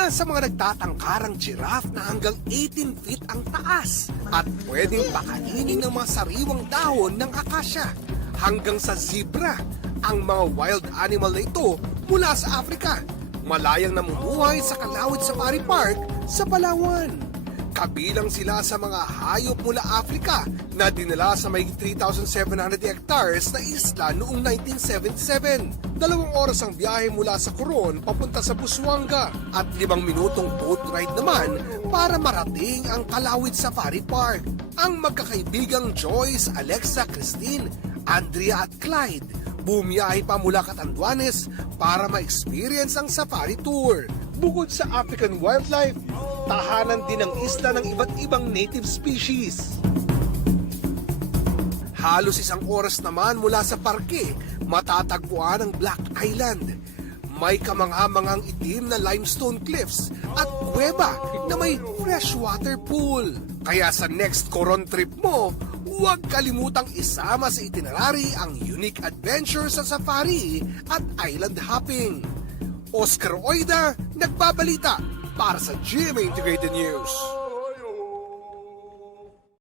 Una sa mga nagtatangkarang giraffe na hanggang 18 feet ang taas at pwedeng pakainin ng mga sariwang dahon ng akasya. Hanggang sa zebra, ang mga wild animal na ito mula sa Africa. Malayang namumuhay sa Kalawit Safari Park sa Palawan. Kabilang sila sa mga hayop mula Africa na dinala sa may 3,700 hectares na isla noong 1977. 2 oras ang biyahe mula sa Coron papunta sa Busuanga at 5 minutong boat ride naman para marating ang Kalawit Safari Park. Ang magkakaibigang Joyce, Alexa, Christine, Andrea at Clyde bumiyahe pa mula Catanduanes para ma-experience ang safari tour. Bukod sa African wildlife, tahanan din ang isla ng iba't ibang native species. Halos 1 oras naman mula sa parke, matatagpuan ang Black Island. May kamangha-manghang itim na limestone cliffs at kuweba na may freshwater pool. Kaya sa next Coron trip mo, huwag kalimutang isama sa itinerary ang unique adventure sa safari at island hopping. Oscar Oida, nagbabalita para sa GMA Integrated News.